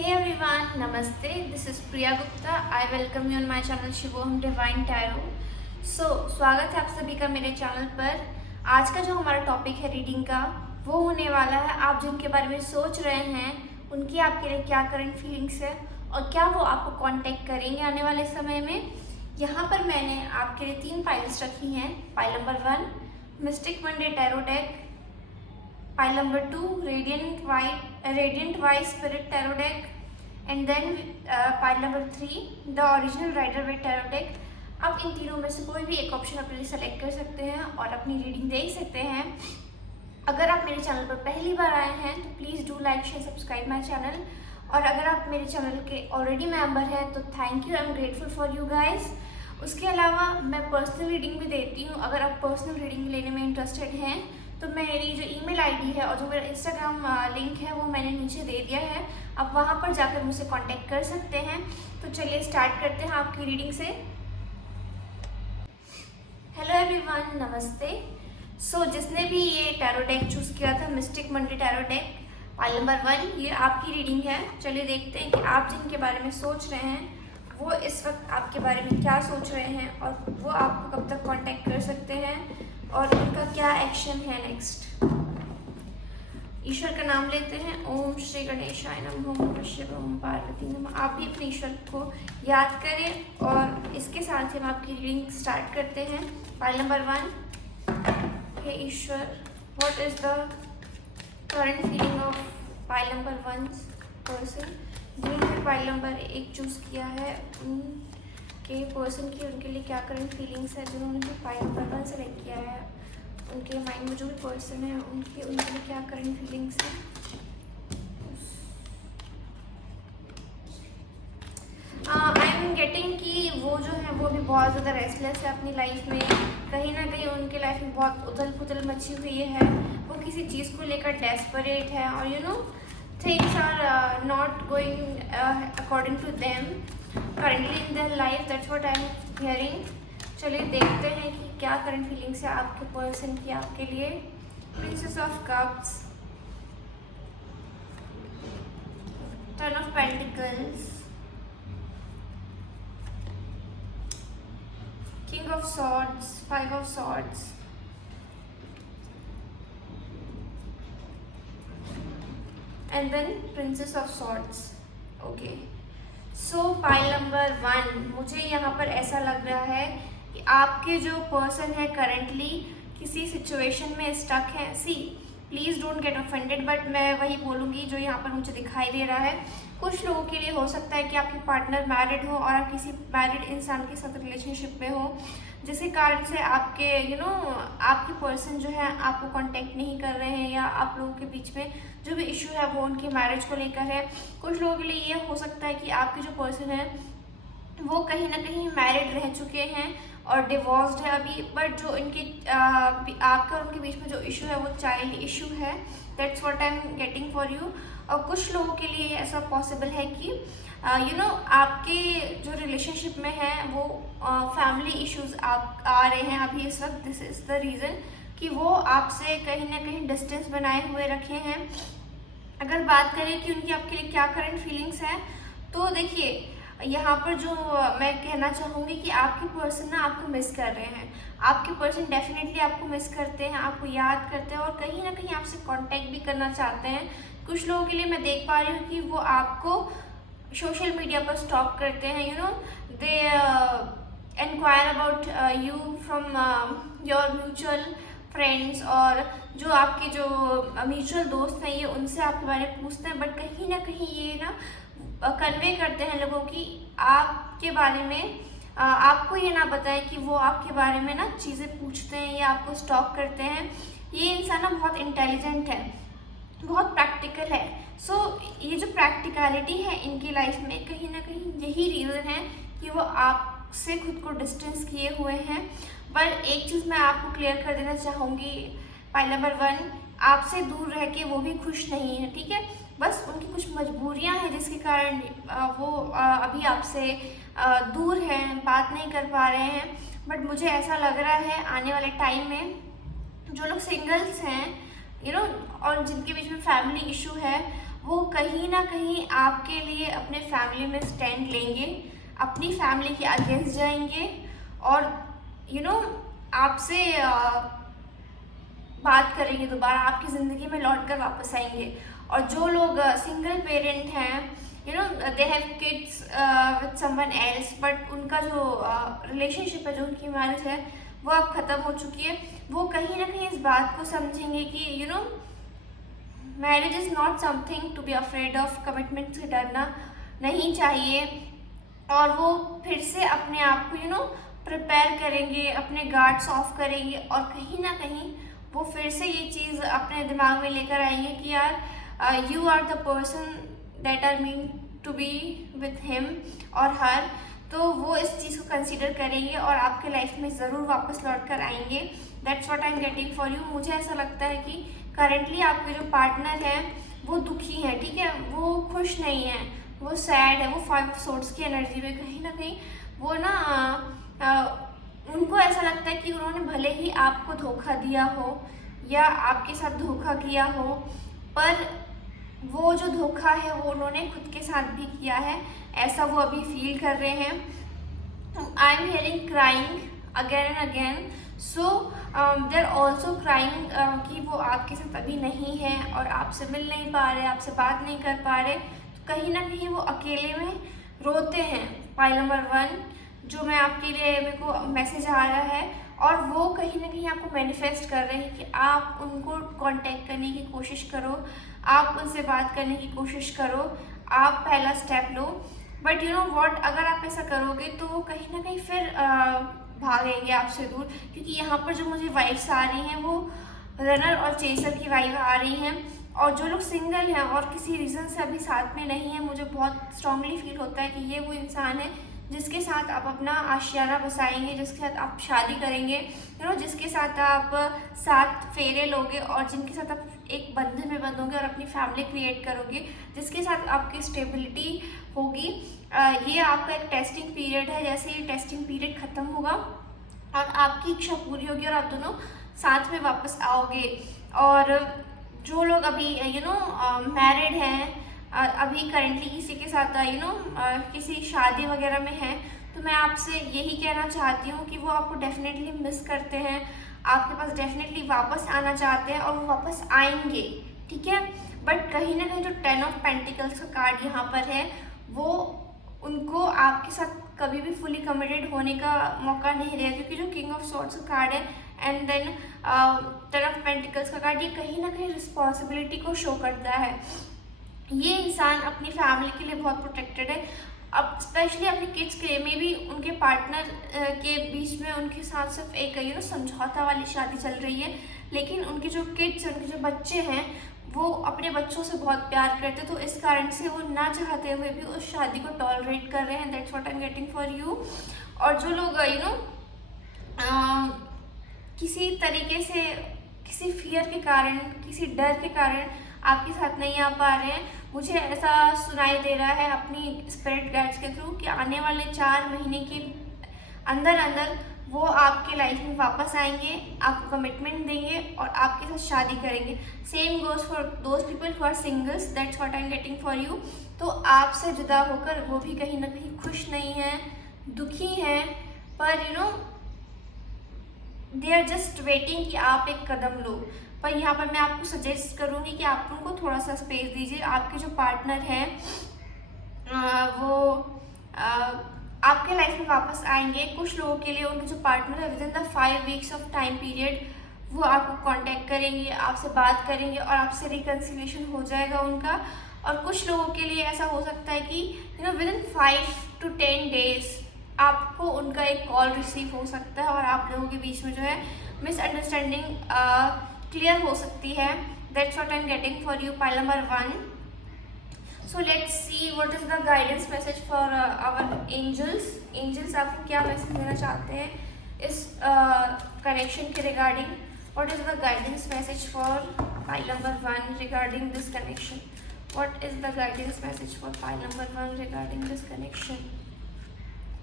Hey everyone, Namaste. This is Priya Gupta. I welcome you on my channel Shivoham divine tarot. स्वागत है आप सभी का मेरे चैनल पर. आज का जो हमारा टॉपिक है रीडिंग का वो होने वाला है आप जिनके बारे में सोच रहे हैं उनकी आपके लिए क्या करंट फीलिंग्स है और क्या वो आपको कांटेक्ट करेंगे आने वाले समय में. यहाँ पर मैंने आपके लिए 3 पाइल्स रखी हैं. Pile number 1 mistake Monday tarot deck, pile number 2 radiant white spirit tarot deck, and then pile number 3 the original rider waite tarot deck. अब इन तीनों में से कोई भी एक ऑप्शन अपने लिए सेलेक्ट कर सकते हैं और अपनी रीडिंग देख सकते हैं. अगर आप मेरे चैनल पर पहली बार आए हैं तो please do like share subscribe my channel, और अगर आप मेरे चैनल के ऑलरेडी मेंबर हैं तो thank you, I am grateful for you guys. उसके अलावा मैं पर्सनल रीडिंग भी देती हूँ. अगर आप पर्सनल रीडिंग लेने में इंटरेस्टेड हैं तो मेरी जो ईमेल आईडी है और जो मेरा इंस्टाग्राम लिंक है वो मैंने नीचे दे दिया है. आप वहाँ पर जाकर मुझसे कांटेक्ट कर सकते हैं. तो चलिए स्टार्ट करते हैं आपकी रीडिंग से. हेलो एवरीवन, नमस्ते. जिसने भी ये टैरो डेक चूज़ किया था mistake Monday tarot deck pile number 1, ये आपकी रीडिंग है. चलिए देखते हैं कि आप जिनके बारे में सोच रहे हैं वो इस वक्त आपके बारे में क्या सोच रहे हैं और वो आपको कब तक कांटेक्ट कर सकते हैं और उनका क्या एक्शन है नेक्स्ट. ईश्वर का नाम लेते हैं. ओम श्री गणेशाय नमः, ओम शिव, ओम पार्वती नमः. आप भी अपने ईश्वर को याद करें और इसके साथ ही हम आपकी रीडिंग स्टार्ट करते हैं. Pile number 1. हे ईश्वर, what is the current feeling of pile number 1 person. जिन्होंने पाइल नंबर 1 चूज़ किया है उनके पर्सन की उनके लिए क्या करंट फीलिंग्स है. जिन्होंने भी पाइल नंबर 1 सेलेक्ट किया है उनके माइंड में जो भी पर्सन है उनके लिए क्या करंट फीलिंग्स है. आई एम गेटिंग कि वो जो है वो भी बहुत ज़्यादा रेस्टलेस है अपनी लाइफ में. कहीं ना कहीं उनके लाइफ में बहुत उथल पुथल मची हुई है. वो किसी चीज़ को लेकर डेस्परेट है और things are not going according to them currently in their life. That's what I'm hearing. चलिए देखते हैं कि क्या करंट फीलिंग्स है आपके पर्सन की आपके लिए. Princess of cups, ten of pentacles, king of swords, 5 of swords, and then princess of swords. Okay, pile number 1, मुझे यहाँ पर ऐसा लग रहा है कि आपके जो पर्सन है करंटली किसी सिचुएशन में स्टक है. See please don't get offended, but मैं वही बोलूँगी जो यहाँ पर मुझे दिखाई दे रहा है. कुछ लोगों के लिए हो सकता है कि आपके पार्टनर मैरिड हो और आप किसी मैरिड इंसान के साथ रिलेशनशिप में हो, जिसके कारण से आपके आपके पर्सन जो है आपको कांटेक्ट नहीं कर रहे हैं या आप लोगों के बीच में जो भी इशू है वो उनकी मैरिज को लेकर है. कुछ लोगों के लिए ये हो सकता है कि आपके जो पर्सन है वो कहीं ना कहीं मैरिड रह चुके हैं और डिवोर्स्ड है अभी, बट जो इनके आपके और उनके बीच में जो इशू है वो चाइल्ड इशू है. That's what I am getting for you. और कुछ लोगों के लिए ऐसा पॉसिबल है कि आपके जो रिलेशनशिप में है वो फैमिली इश्यूज आ रहे हैं अभी इस वक्त. दिस इज़ द रीज़न कि वो आपसे कहीं ना कहीं डिस्टेंस बनाए हुए रखे हैं. अगर बात करें कि उनकी आपके लिए क्या करंट फीलिंग्स है तो देखिए यहाँ पर जो मैं कहना चाहूँगी कि आपके पर्सन ना आपको मिस कर रहे हैं. आपके पर्सन डेफिनेटली आपको मिस करते हैं, आपको याद करते हैं और कहीं ना कहीं आपसे कांटेक्ट भी करना चाहते हैं. कुछ लोगों के लिए मैं देख पा रही हूँ कि वो आपको सोशल मीडिया पर स्टॉक करते हैं. They enquire about you from your mutual friends, और जो आपके जो म्यूचुअल दोस्त हैं ये उनसे आपके बारे में पूछते हैं, बट कहीं ना कहीं ये कन्वे करते हैं लोगों की आपके बारे में. आपको ये ना बताएं कि वो आपके बारे में चीज़ें पूछते हैं या आपको स्टॉक करते हैं. ये इंसान बहुत इंटेलिजेंट है, बहुत प्रैक्टिकल है. ये जो प्रैक्टिकलिटी है इनकी लाइफ में कहीं ना कहीं यही रीज़न है कि वो आपसे खुद को डिस्टेंस किए हुए हैं. पर एक चीज़ मैं आपको क्लियर कर देना चाहूँगी, पाइल नंबर 1 आपसे दूर रह के वो भी खुश नहीं है. ठीक है, बस उनकी कुछ मजबूरियां हैं जिसके कारण वो अभी आपसे दूर हैं, बात नहीं कर पा रहे हैं. बट मुझे ऐसा लग रहा है आने वाले टाइम में जो लोग सिंगल्स हैं और जिनके बीच में फैमिली इशू है वो कहीं ना कहीं आपके लिए अपने फैमिली में स्टैंड लेंगे, अपनी फैमिली के अगेंस्ट जाएंगे और आपसे बात करेंगे, दोबारा आपकी ज़िंदगी में लौट कर वापस आएंगे। और जो लोग सिंगल पेरेंट हैं, they have kids with someone else, but उनका जो रिलेशनशिप है, जो उनकी मैरिज है, वो अब ख़त्म हो चुकी है, वो कहीं ना कहीं इस बात को समझेंगे कि marriage is not something to be afraid of. Commitment से डरना नहीं चाहिए। और वो फिर से अपने आप को प्रिपेयर करेंगे, अपने गार्ड्स ऑफ करेंगे और कहीं ना कहीं वो फिर से ये चीज़ अपने दिमाग में लेकर आएंगे कि यार you are the person that are meant to be with him और हर। तो वो इस चीज़ को कंसीडर करेंगे और आपके लाइफ में ज़रूर वापस लौट कर आएंगे। That's what I am getting for you. मुझे ऐसा लगता है कि करेंटली आपके जो पार्टनर हैं वो दुखी हैं, ठीक है, वो खुश नहीं है, वो सैड है, वो 5 सोर्ट्स की एनर्जी में कहीं ना कहीं वो उनको ऐसा लगता है कि उन्होंने भले ही आपको धोखा दिया हो या आपके साथ धोखा किया हो, पर वो जो धोखा है वो उन्होंने खुद के साथ भी किया है, ऐसा वो अभी फील कर रहे हैं। I am hearing crying again and again. So they are also crying कि वो आपके साथ अभी नहीं है और आपसे मिल नहीं पा रहे, आपसे बात नहीं कर पा रहे, तो कहीं ना कहीं वो अकेले में रोते हैं। पाइल नंबर 1 जो मैं आपके लिए, मेरे को मैसेज आ रहा है और वो कहीं ना कहीं आपको मैनिफेस्ट कर रहे हैं कि आप उनको कांटेक्ट करने की कोशिश करो, आप उनसे बात करने की कोशिश करो, आप पहला step low. But you know what, अगर आप ऐसा करोगे तो वो कहीं ना कहीं फिर भागेंगे आपसे दूर, क्योंकि यहाँ पर जो मुझे वाइब्स आ रही हैं वो रनर और चेसर की वाइब आ रही हैं। और जो लोग सिंगल हैं और किसी रीज़न से अभी साथ में नहीं है, मुझे बहुत स्ट्रांगली फील होता है कि ये वो इंसान है जिसके साथ आप अपना आशियाना बसाएंगे, जिसके साथ आप शादी करेंगे, जिसके साथ आप 7 फेरे लोगे और जिनके साथ आप एक बंधन में बंधोगे और अपनी फैमिली क्रिएट करोगे, जिसके साथ आपकी स्टेबिलिटी होगी। ये आपका एक टेस्टिंग पीरियड है। जैसे ये टेस्टिंग पीरियड ख़त्म होगा और आपकी इच्छा पूरी होगी और आप दोनों साथ में वापस आओगे। और जो लोग अभी मैरिड हैं, अभी करेंटली किसी के साथ किसी शादी वगैरह में हैं, तो मैं आपसे यही कहना चाहती हूँ कि वो आपको डेफिनेटली मिस करते हैं, आपके पास डेफिनेटली वापस आना चाहते हैं और वो वापस आएंगे, ठीक है। बट कहीं ना कहीं जो 10 ऑफ पेंटिकल्स का कार्ड यहाँ पर है, वो उनको आपके साथ कभी भी फुली कमिटेड होने का मौका नहीं देगा, क्योंकि जो किंग ऑफ सॉर्ड्स का कार्ड है एंड देन 10 ऑफ पेंटिकल्स का कार्ड, ये कहीं ना कहीं रिस्पॉन्सिबिलिटी को शो करता है। ये इंसान अपनी फैमिली के लिए बहुत प्रोटेक्टेड है, अब स्पेशली अपने किड्स के लिए। मे बी उनके पार्टनर के बीच में उनके साथ सिर्फ एक समझौता वाली शादी चल रही है, लेकिन उनके जो किड्स, उनके जो बच्चे हैं, वो अपने बच्चों से बहुत प्यार करते, तो इस कारण से वो ना चाहते हुए भी उस शादी को टॉलरेट कर रहे हैं। That's what I am getting for you. और जो लोग किसी तरीके से, किसी फियर के कारण, किसी डर के कारण आपके साथ नहीं आ पा रहे हैं, मुझे ऐसा सुनाई दे रहा है अपनी स्पिरिट गाइड्स के थ्रू कि आने वाले 4 महीने के अंदर अंदर वो आपके लाइफ में वापस आएंगे, आपको कमिटमेंट देंगे और आपके साथ शादी करेंगे। Same goes for those people who are singles. That's what I am getting for you. तो आपसे जुदा होकर वो भी कहीं ना कहीं खुश नहीं है, दुखी हैं, पर दे आर जस्ट वेटिंग कि आप एक कदम लो। पर यहाँ पर मैं आपको सजेस्ट करूँगी कि आप उनको थोड़ा सा स्पेस दीजिए। आपके जो पार्टनर हैं वो आपके लाइफ में वापस आएंगे। कुछ लोगों के लिए उनके जो पार्टनर है with in the 5 weeks of time period वो आपको कांटेक्ट करेंगे, आपसे बात करेंगे और आपसे रिकन्सिलिएशन हो जाएगा उनका। और कुछ लोगों के लिए ऐसा हो सकता है कि विद इन 5 to 10 डेज आपको उनका एक कॉल रिसीव हो सकता है और आप लोगों के बीच में जो है मिसअंडरस्टैंडिंग क्लियर हो सकती है। That's what I am getting for you, pile number 1। So let's see what is the guidance message for our angels. Angels आपको क्या मैसेज देना चाहते हैं इस कनेक्शन के regarding? What is the guidance message for pile number 1 regarding this connection? What is the guidance message for pile number 1 regarding this connection?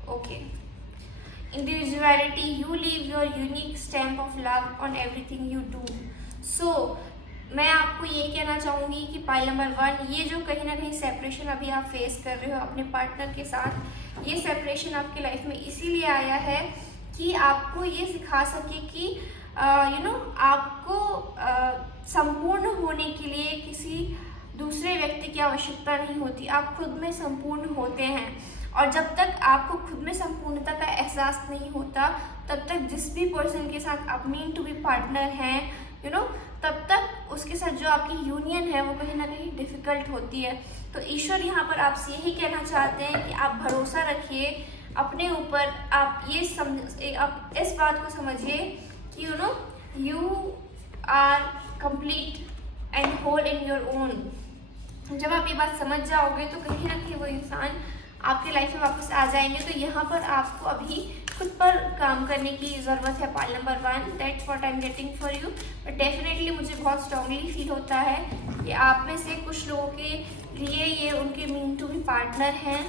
Okay. Individuality, you leave your unique stamp of love on everything you do. So मैं आपको ये कहना चाहूँगी कि pile number 1, ये जो कहीं ना कहीं सेपरेशन अभी आप फेस कर रहे हो अपने पार्टनर के साथ, ये सेपरेशन आपकी लाइफ में इसीलिए आया है कि आपको ये सिखा सके कि आपको संपूर्ण होने के लिए किसी दूसरे व्यक्ति की आवश्यकता नहीं होती, आप खुद में संपूर्ण होते हैं। और जब तक आपको खुद में संपूर्णता का एहसास नहीं होता, तब तक जिस भी पर्सन के साथ आप मीन टू बी पार्टनर हैं, तब तक उसके साथ जो आपकी यूनियन है वो कहीं ना कहीं डिफ़िकल्ट होती है। तो ईश्वर यहाँ पर आपसे यही कहना चाहते हैं कि आप भरोसा रखिए अपने ऊपर। आप आप इस बात को समझिए कि you are complete and whole in your own. जब आप ये बात समझ जाओगे तो कहीं ना कहीं वो इंसान आपके लाइफ में वापस आ जाएंगे। तो यहाँ पर आपको अभी खुद पर काम करने की ज़रूरत है। Pile number 1, that's what I am getting for you. But definitely मुझे बहुत स्ट्रांगली फील होता है कि आप में से कुछ लोगों के लिए ये उनके मीन टू बी पार्टनर हैं।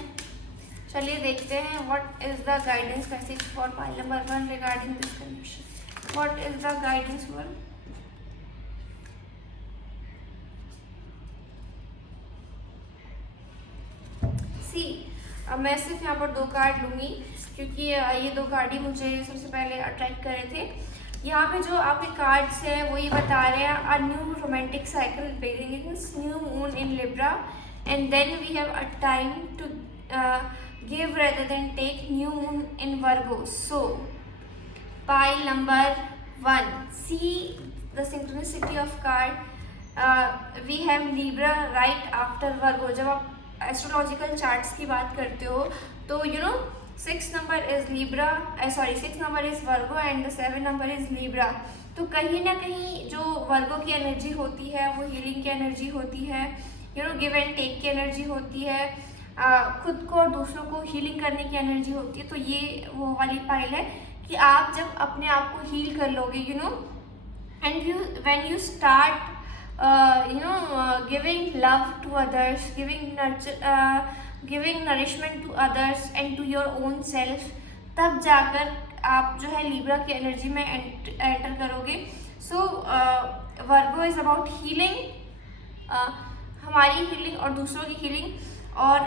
चलिए देखते हैं what is the guidance message for pile number 1 regarding this condition. What is the guidance for मैं सिर्फ यहाँ पर 2 कार्ड लूँगी क्योंकि ये 2 कार्ड ही मुझे सबसे पहले अट्रैक्ट करे थे। यहाँ पे जो आपके कार्ड्स हैं वो ये बता रहे हैं a new romantic cycle beginnings, new moon in Libra and then we have a time to give rather than take, new moon in Virgo. So pile number 1, see the synchronicity of card, we have Libra right after Virgo. जब आप astrological charts की बात करते हो तो 6 number is Libra, 6 number is Virgo and the 7 number is Libra. तो कहीं ना कहीं जो वर्गो की एनर्जी होती है वो हीलिंग की एनर्जी होती है, गिव एंड टेक की एनर्जी होती है, खुद को और दूसरों को हीलिंग करने की एनर्जी होती है। तो ये वो वाली पाइल है कि आप जब अपने आप को हील कर लोगे, and when you start giving love to others, giving nourishment to others and to your own self, तब जाकर आप जो है लिब्रा की एनर्जी में एंटर करोगे। सो वर्गो इज़ अबाउट हीलिंग, हमारी हीलिंग और दूसरों की हीलिंग। और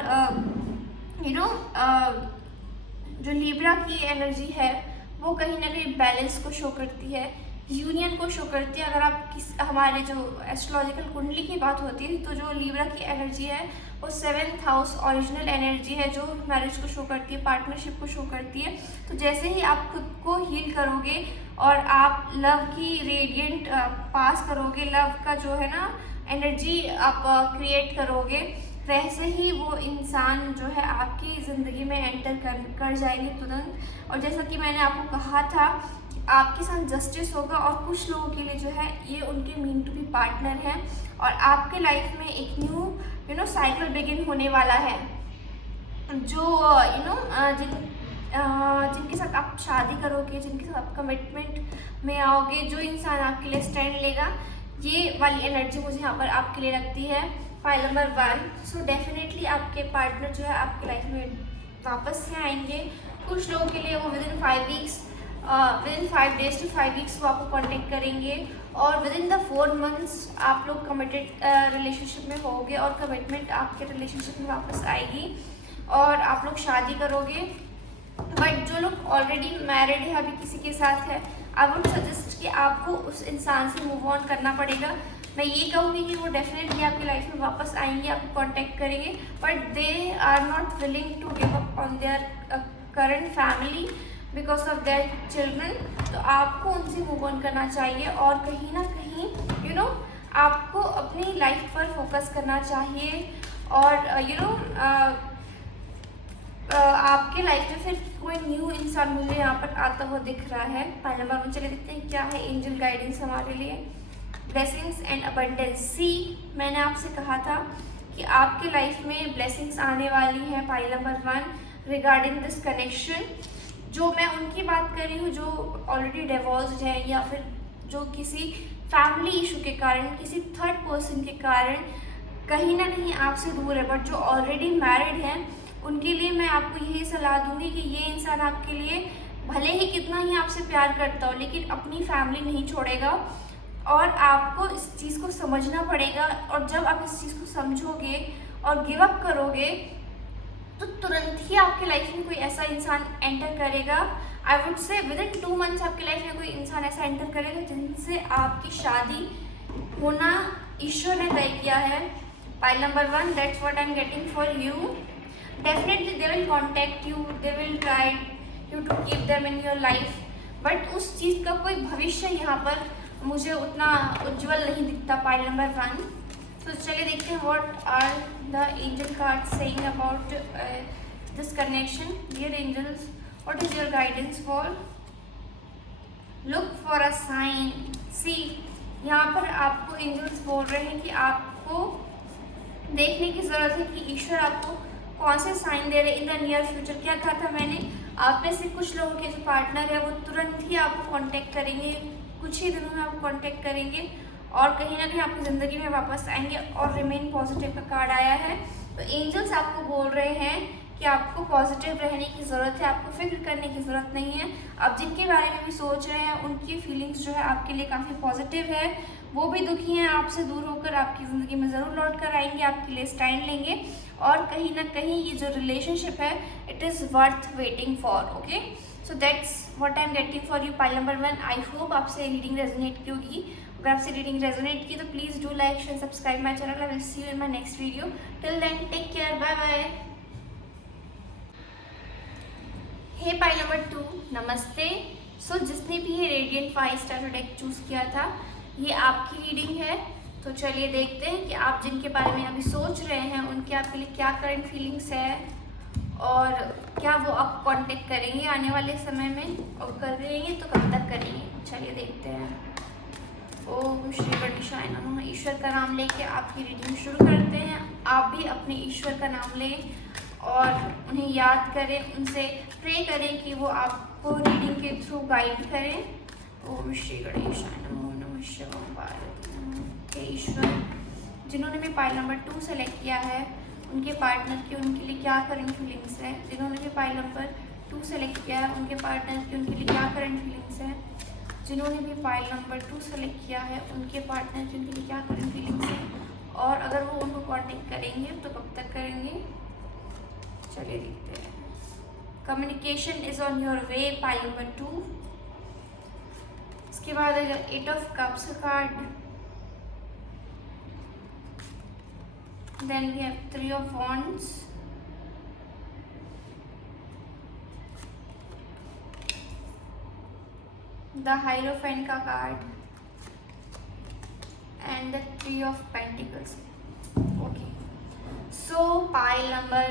जो लिब्रा की एनर्जी है वो कहीं ना कहीं बैलेंस को शो करती है, यूनियन को शो करती है। अगर आप हमारे जो एस्ट्रोलॉजिकल कुंडली की बात होती है तो जो लिब्रा की एनर्जी है वो 7th हाउस ओरिजिनल एनर्जी है जो मैरिज को शो करती है, पार्टनरशिप को शो करती है। तो जैसे ही आप खुद को हील करोगे और आप लव की रेडिएंट पास करोगे, लव का जो है ना एनर्जी आप क्रिएट करोगे, वैसे ही वो इंसान जो है आपकी ज़िंदगी में एंटर कर जाएंगे तुरंत। और जैसा कि मैंने आपको कहा था आपके साथ जस्टिस होगा और कुछ लोगों के लिए जो है ये उनके मीन टू बी पार्टनर हैं और आपके लाइफ में एक न्यू साइकिल बिगिन होने वाला है। जो जिनके साथ आप शादी करोगे, जिनके साथ आप कमिटमेंट में आओगे, जो इंसान आपके लिए स्टैंड लेगा, ये वाली एनर्जी मुझे यहाँ पर आपके लिए लगती है। फाइल नंबर 1, सो डेफिनेटली आपके पार्टनर जो है आपके लाइफ में वापस से आएंगे। कुछ लोगों के लिए वो विदिन 5 days to 5 weeks वो आपको कांटेक्ट करेंगे और विदिन द 4 months आप लोग कमिटेड रिलेशनशिप में होगे और कमिटमेंट आपके रिलेशनशिप में वापस आएगी और आप लोग शादी करोगे। बट जो लोग ऑलरेडी मैरिड है, अभी किसी के साथ है, आई वुड सजेस्ट कि आपको उस इंसान से मूव ऑन करना पड़ेगा। मैं ये कहूँगी कि वो डेफिनेटली आपकी लाइफ में वापस आएंगे, आपको कांटेक्ट करेंगे, but they are not willing to give up on their current family because of their children. तो आपको उनसे मूव ऑन करना चाहिए और कहीं ना कहीं आपको अपनी लाइफ पर फोकस करना चाहिए और आपके लाइफ में फिर कोई न्यू इंसान मुझे यहाँ पर आता हुआ दिख रहा है। पहले नंबर में चले देखते हैं क्या है एंजल गाइडेंस हमारे लिए। Blessings and abundance. सी, मैंने आपसे कहा था कि आपके लाइफ में ब्लेसिंग्स आने वाली है। Pile number 1 regarding this connection. जो मैं उनकी बात कर रही हूँ जो ऑलरेडी डिवोर्स्ड है या फिर जो किसी फैमिली इशू के कारण, किसी थर्ड पर्सन के कारण कहीं ना कहीं आपसे दूर है, बट जो ऑलरेडी मैरिड हैं उनके लिए मैं आपको यही सलाह दूंगी कि ये इंसान आपके लिए भले ही कितना ही आपसे प्यार करता हो लेकिन अपनी फैमिली नहीं छोड़ेगा। और आपको इस चीज़ को समझना पड़ेगा। और जब आप इस चीज़ को समझोगे और गिव अप करोगे तो तुरंत ही आपके लाइफ में कोई ऐसा इंसान एंटर करेगा, I would say with in 2 months आपकी लाइफ में कोई इंसान ऐसा एंटर करेगा जिनसे आपकी शादी होना ईश्वर ने तय किया है। Pile number 1, that's what I am getting for you. Definitely they will contact you, they will try you to keep them in your life, but उस चीज़ का कोई भविष्य यहाँ पर मुझे उतना उज्जवल नहीं दिखता। Pile number 1। तो चलिए देखते हैं what are the angel card saying about this connection. Dear angels, what is your guidance for? Look for a sign. See, यहाँ पर आपको एंजल्स बोल रहे हैं कि आपको देखने की ज़रूरत है कि ईश्वर आपको कौन से साइन दे रहे हैं इन द नियर फ्यूचर। क्या कहा था मैंने? आप में से कुछ लोगों के जो पार्टनर है वो तुरंत ही आपको कांटेक्ट करेंगे, कुछ ही दिनों में आपको कांटेक्ट करेंगे और कहीं ना कहीं आपकी ज़िंदगी में वापस आएंगे। और रिमेन पॉजिटिव का कार्ड आया है। तो एंजल्स आपको बोल रहे हैं कि आपको पॉजिटिव रहने की ज़रूरत है, आपको फिक्र करने की ज़रूरत नहीं है। आप जिनके बारे में भी सोच रहे हैं उनकी फीलिंग्स जो है आपके लिए काफ़ी पॉजिटिव है। वो भी दुखी हैं आपसे दूर होकर, आपकी ज़िंदगी में ज़रूर लौट कर आएंगे, आपके लिए स्टैंड लेंगे और कहीं ना कहीं ये जो रिलेशनशिप है it is worth waiting for. Okay, so that's what I am getting for you. Pile number 1। I hope आपसे रीडिंग रेजोनेट की होगी। अगर आपसे रीडिंग रेजोनेट की तो please do like share subscribe my channel. I will see you in my next video. Till then take care, bye bye. Hey pile number 2, नमस्ते। सो जिसने भी ये रेडियंट 5 स्टार डेक चूज़ किया था ये आपकी रीडिंग है। तो चलिए देखते हैं कि आप जिनके बारे में अभी सोच रहे हैं उनके आपके लिए क्या करंट फीलिंग्स है और क्या वो आप कांटेक्ट करेंगे आने वाले समय में, और करेंगे तो कब तक करेंगे। चलिए देखते हैं। ओम श्री गणेशाय नमः। ईश्वर का नाम लेके आपकी रीडिंग शुरू करते हैं। आप भी अपने ईश्वर का नाम लें और उन्हें याद करें, उनसे प्रे करें कि वो आपको रीडिंग के थ्रू गाइड करें। ओम श्री गणेशाय नमः, नमः शिवाय पार्वती नमः। हे ईश्वर, जिन्होंने भी पाइल नंबर 2 सेलेक्ट किया है उनके पार्टनर की उनके लिए क्या करंट फीलिंग्स है। जिन्होंने भी पाइल नंबर 2 सेलेक्ट किया है उनके पार्टनर की उनके लिए क्या करंट फीलिंग्स है। जिन्होंने भी पाइल नंबर 2 सेलेक्ट किया है उनके पार्टनर की उनके लिए क्या करंट फीलिंग्स है और अगर वो उनको कांटेक्ट करेंगे तो कब तक करेंगे। चलिए देखते हैं। Communication is on your way, pile number 2। इसके बाद 8 ऑफ कप्स का card, then we have 3 of wands, the hierophant का card and the 3 of pentacles. Okay, so pile number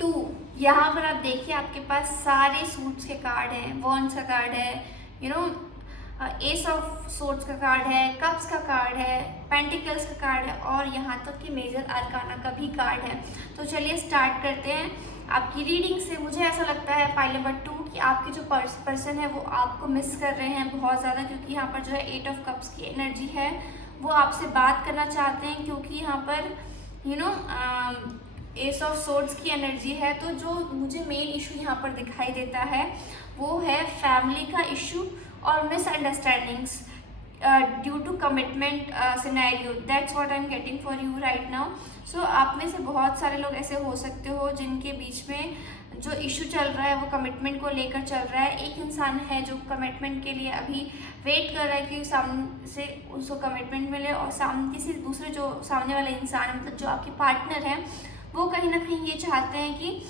2, यहाँ पर आप देखिए आपके पास सारे सूट्स के कार्ड हैं, वॉन्ड्स का कार्ड है, you know S of swords का कार्ड है, कप्स का कार्ड है, पेंटिकल्स का कार्ड है और यहाँ तक कि मेजर आर्काना का भी कार्ड है। तो चलिए स्टार्ट करते हैं आपकी रीडिंग से। मुझे ऐसा लगता है पाइल नंबर 2 कि आपके जो पर्सन है वो आपको मिस कर रहे हैं बहुत ज़्यादा, क्योंकि यहाँ पर जो है 8 ऑफ कप्स की एनर्जी है। वो आपसे बात करना चाहते हैं क्योंकि यहाँ पर you know S of swords की एनर्जी है। तो जो मुझे मेन इशू यहाँ पर दिखाई देता है वो है फैमिली का इशू और misunderstandings due to commitment scenario. That's what I am getting for you right now. So आप में से बहुत सारे लोग ऐसे हो सकते हो जिनके बीच में जो इशू चल रहा है वो कमिटमेंट को लेकर चल रहा है। एक इंसान है जो कमिटमेंट के लिए अभी वेट कर रहा है कि सामने से उसको कमिटमेंट मिले और किसी दूसरे जो सामने वाला इंसान है, मतलब जो आपके पार्टनर है, वो कहीं ना कहीं ये चाहते हैं कि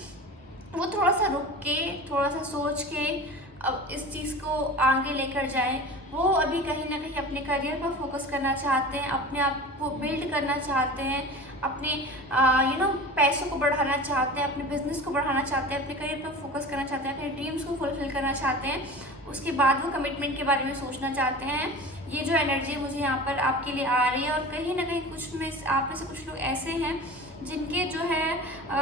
वो थोड़ा सा रुक के, थोड़ा सा सोच के अब इस चीज़ को आगे लेकर जाएं। वो अभी कहीं ना कहीं अपने करियर पर फोकस करना चाहते हैं, अपने आप को बिल्ड करना चाहते हैं, अपने पैसों को बढ़ाना चाहते हैं, अपने बिजनेस को बढ़ाना चाहते हैं, अपने करियर पर फोकस करना चाहते हैं, अपने ड्रीम्स को फुलफिल करना चाहते हैं। उसके बाद वो कमिटमेंट के बारे में सोचना चाहते हैं। ये जो एनर्जी मुझे यहाँ पर आपके लिए आ रही है और कहीं ना कहीं कुछ में आप में से कुछ लोग ऐसे हैं जिनके जो है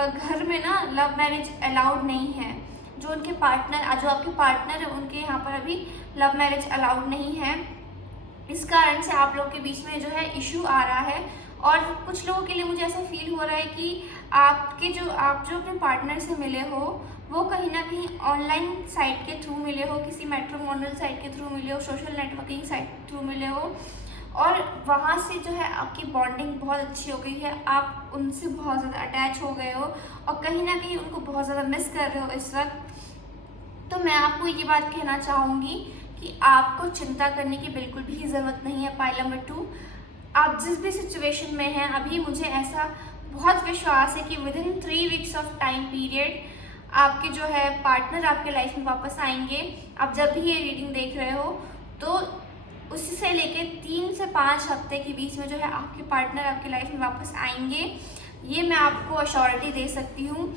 घर में ना लव मैरिज अलाउड नहीं है। जो उनके पार्टनर, जो आपके पार्टनर है उनके यहाँ पर अभी लव मैरिज अलाउड नहीं है। इस कारण से आप लोग के बीच में जो है इशू आ रहा है और कुछ लोगों के लिए मुझे ऐसा फील हो रहा है कि आप जो अपने पार्टनर से मिले हो वो कहीं ना कहीं ऑनलाइन साइट के थ्रू मिले हो, किसी मैट्रिमोनियल साइट के थ्रू मिले हो, सोशल नेटवर्किंग साइट के थ्रू मिले हो, और वहाँ से जो है आपकी बॉन्डिंग बहुत अच्छी हो गई है, आप उनसे बहुत ज़्यादा अटैच हो गए हो और कहीं ना कहीं उनको बहुत ज़्यादा मिस कर रहे हो इस वक्त। तो मैं आपको ये बात कहना चाहूँगी कि आपको चिंता करने की बिल्कुल भी ज़रूरत नहीं है। पाइल नंबर 2, आप जिस भी सिचुएशन में हैं अभी, मुझे ऐसा बहुत विश्वास है कि with in 3 weeks of time period आपके जो है पार्टनर आपके लाइफ में वापस आएंगे। आप जब भी ये रीडिंग देख रहे हो तो उसी से लेके 3 से 5 हफ्ते के बीच में जो है आपके पार्टनर आपके लाइफ में वापस आएंगे, ये मैं आपको अश्योरिटी दे सकती हूँ।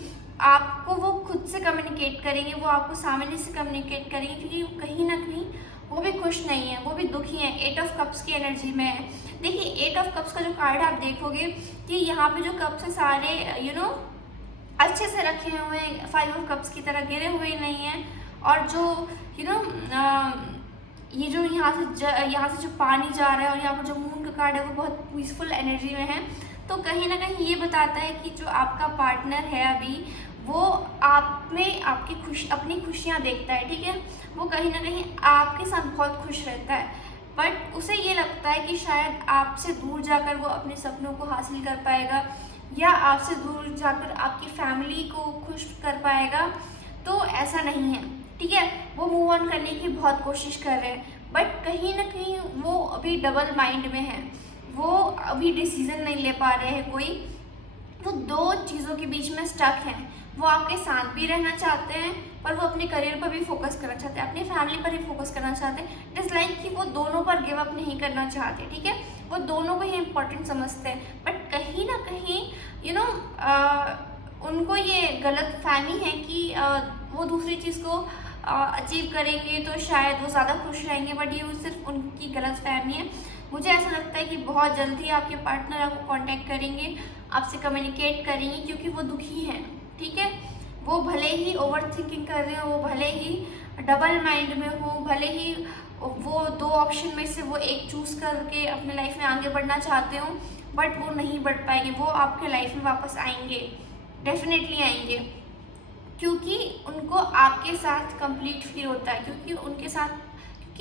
आपको वो खुद से कम्युनिकेट करेंगे, वो आपको सामने से कम्युनिकेट करेंगे, क्योंकि कहीं ना कहीं वो भी खुश नहीं है, वो भी दुखी है। 8 ऑफ कप्स की एनर्जी में है। देखिए 8 ऑफ कप्स का जो कार्ड आप देखोगे कि यहाँ पे जो कप्स है सारे अच्छे से रखे हुए हैं, 5 ऑफ कप्स की तरह गिरे हुए नहीं हैं। और जो ये जो यहाँ से जो पानी जा रहा है और यहाँ पर जो मून का कार्ड है वो बहुत पीसफुल एनर्जी में है। तो कहीं ना कहीं ये बताता है कि जो आपका पार्टनर है अभी, वो आप में अपनी खुशियाँ देखता है, ठीक है। वो कहीं ना कहीं आपके साथ बहुत खुश रहता है, बट उसे ये लगता है कि शायद आपसे दूर जाकर वो अपने सपनों को हासिल कर पाएगा, या आपसे दूर जाकर आपकी फैमिली को खुश कर पाएगा। तो ऐसा नहीं है, ठीक है। वो मूव ऑन करने की बहुत कोशिश कर रहे हैं, बट कहीं ना कहीं वो अभी डबल माइंड में है, वो अभी डिसीजन नहीं ले पा रहे हैं कोई। वो 2 चीज़ों के बीच में स्टक हैं। वो आपके साथ भी रहना चाहते हैं पर वो अपने करियर पर भी फोकस करना चाहते हैं, अपनी फैमिली पर भी फोकस करना चाहते हैं। इट इज़ लाइक कि वो दोनों पर गिव अप नहीं करना चाहते, ठीक है। वो दोनों को ही इम्पोर्टेंट समझते हैं, बट कहीं ना कहीं उनको ये गलत फहमी है कि वो दूसरी चीज़ को अचीव करेंगे तो शायद वो ज़्यादा खुश रहेंगे, बट ये सिर्फ उनकी गलत फहमी है। मुझे ऐसा लगता है कि बहुत जल्दी आपके पार्टनर आपको कांटेक्ट करेंगे, आपसे कम्युनिकेट करेंगे, क्योंकि वो दुखी हैं, ठीक है। वो भले ही ओवर थिंकिंग कर रहे हो, वो भले ही डबल माइंड में हो, भले ही वो 2 ऑप्शन में से वो एक चूज़ करके अपने लाइफ में आगे बढ़ना चाहते हो, बट वो नहीं बढ़ पाएंगे। वो आपके लाइफ में वापस आएंगे, डेफिनेटली आएंगे, क्योंकि उनको आपके साथ कंप्लीट फील होता है, क्योंकि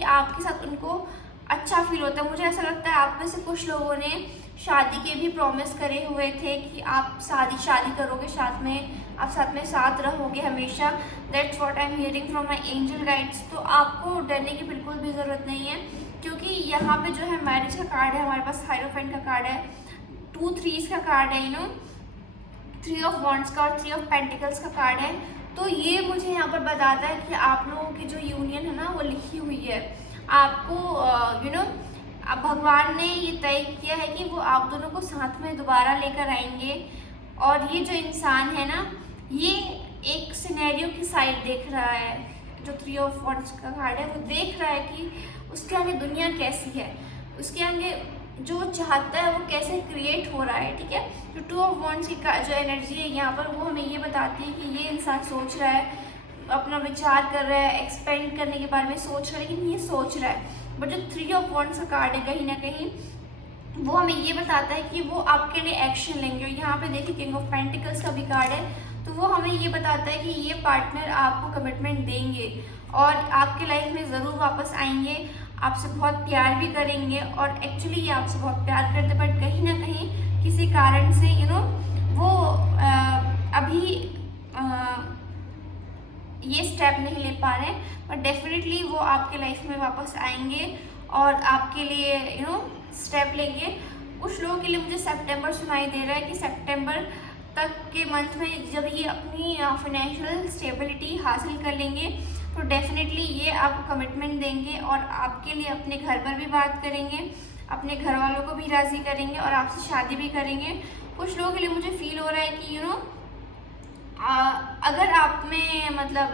आपके साथ उनको अच्छा फील होता है। मुझे ऐसा लगता है आप में से कुछ लोगों ने शादी के भी प्रॉमिस करे हुए थे कि आप शादी करोगे, साथ में साथ रहोगे हमेशा। That's what I am hearing from my angel guides. तो आपको डरने की बिल्कुल भी ज़रूरत नहीं है, क्योंकि यहाँ पे जो है मैरिज का कार्ड है, हमारे पास हाइरोफेंट का कार्ड है, 2 3s का कार्ड है, 3 ऑफ वॉन्ड्स का और 3 ऑफ पेंटिकल्स का कार्ड है। तो ये मुझे यहाँ पर बताता है कि आप लोगों की जो यूनियन है ना वो लिखी हुई है। आपको अब भगवान ने ये तय किया है कि वो आप दोनों को साथ में दोबारा लेकर आएंगे। और ये जो इंसान है ना, ये एक सिनेरियो की साइड देख रहा है। जो 3 ऑफ वॉन्ड्स का कार्ड है वो देख रहा है कि उसके आगे दुनिया कैसी है, उसके आगे जो चाहता है वो कैसे क्रिएट हो रहा है, ठीक है। जो 2 ऑफ वॉन्ड्स की जो एनर्जी है यहाँ पर, वो हमें ये बताती है कि ये इंसान सोच रहा है, अपना विचार कर रहा है, एक्सपेंड करने के बारे में सोच रहा है, लेकिन ये सोच रहा है। बट जो 3 ऑफ वॉन्ड्स का कार्ड है कहीं ना कहीं वो हमें ये बताता है कि वो आपके लिए एक्शन लेंगे। और यहाँ पे देखिए किंग ऑफ पेंटिकल्स का भी कार्ड है, तो वो हमें ये बताता है कि ये पार्टनर आपको कमिटमेंट देंगे और आपके लाइफ में ज़रूर वापस आएंगे, आपसे बहुत प्यार भी करेंगे। और एक्चुअली ये आपसे बहुत प्यार करते, बट कहीं ना कहीं किसी कारण से वो अभी ये स्टेप नहीं ले पा रहे हैं, बट डेफिनेटली वो आपके लाइफ में वापस आएंगे और आपके लिए स्टेप लेंगे। कुछ लोगों के लिए मुझे सितंबर सुनाई दे रहा है कि सितंबर तक के मंथ में जब ये अपनी फाइनेंशियल स्टेबिलिटी हासिल कर लेंगे तो डेफिनेटली ये आपको कमिटमेंट देंगे और आपके लिए अपने घर पर भी बात करेंगे, अपने घर वालों को भी राज़ी करेंगे और आपसे शादी भी करेंगे। कुछ लोगों के लिए मुझे फील हो रहा है कि अगर आप में मतलब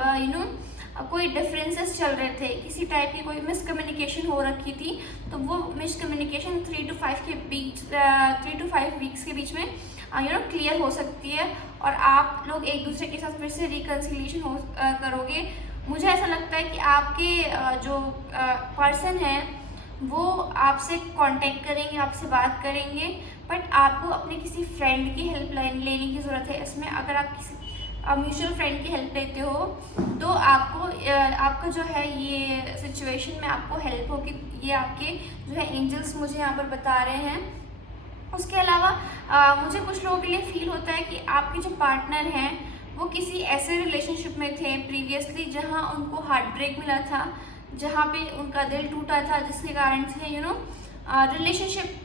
कोई डिफरेंसेस चल रहे थे, किसी टाइप की कोई मिसकम्युनिकेशन हो रखी थी, तो वो मिसकम्युनिकेशन 3 to 5 वीक्स के बीच में क्लियर हो सकती है और आप लोग एक दूसरे के साथ फिर से रिकन्सिलिएशन करोगे। मुझे ऐसा लगता है कि आपके जो पर्सन है वो आपसे कांटेक्ट करेंगे, आपसे बात करेंगे, बट आपको अपने किसी फ्रेंड की हेल्प लेने की ज़रूरत है इसमें। अगर आप किसी म्यूचुअल फ्रेंड की हेल्प लेते हो तो आपको आपका जो है ये सिचुएशन में आपको हेल्प होगी। ये आपके जो है एंजल्स मुझे यहाँ पर बता रहे हैं। उसके अलावा मुझे कुछ लोगों के लिए फील होता है कि आपके जो पार्टनर हैं वो किसी ऐसे रिलेशनशिप में थे प्रीवियसली जहाँ उनको हार्ट ब्रेक मिला था, जहाँ पे उनका दिल टूटा था, जिसके कारण से रिलेशनशिप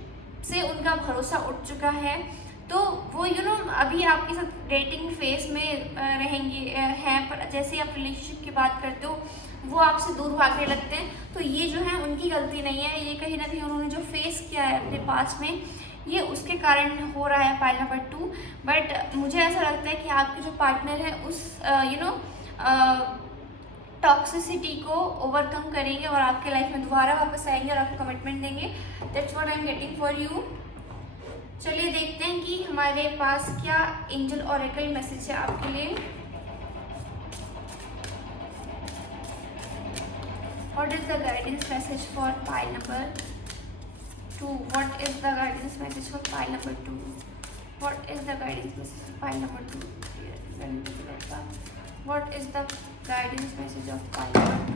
से उनका भरोसा उठ चुका है। तो वो अभी आपके साथ डेटिंग फेज में रहेंगे हैं, पर जैसे ही आप रिलेशनशिप की बात करते हो वो आपसे दूर भागने लगते हैं। तो ये जो है उनकी गलती नहीं है, ये कहीं ना कहीं उन्होंने जो फेस किया है अपने पास में ये उसके कारण हो रहा है पाइल नंबर 2। बट मुझे ऐसा लगता है कि आपके जो पार्टनर है उस टॉक्सिसिटी को ओवरकम करेंगे और आपके लाइफ में दोबारा वापस आएंगे और आपको कमिटमेंट देंगे। That's what I am getting for you. चलिए देखते हैं कि हमारे पास क्या एंजल ऑरेकल मैसेज है आपके लिए। What is the guidance message for pile number 2? What is the guidance message for pile number 2? What is the guidance message for pile number 2? Let me take it back. What is the guidance message of pile number 2?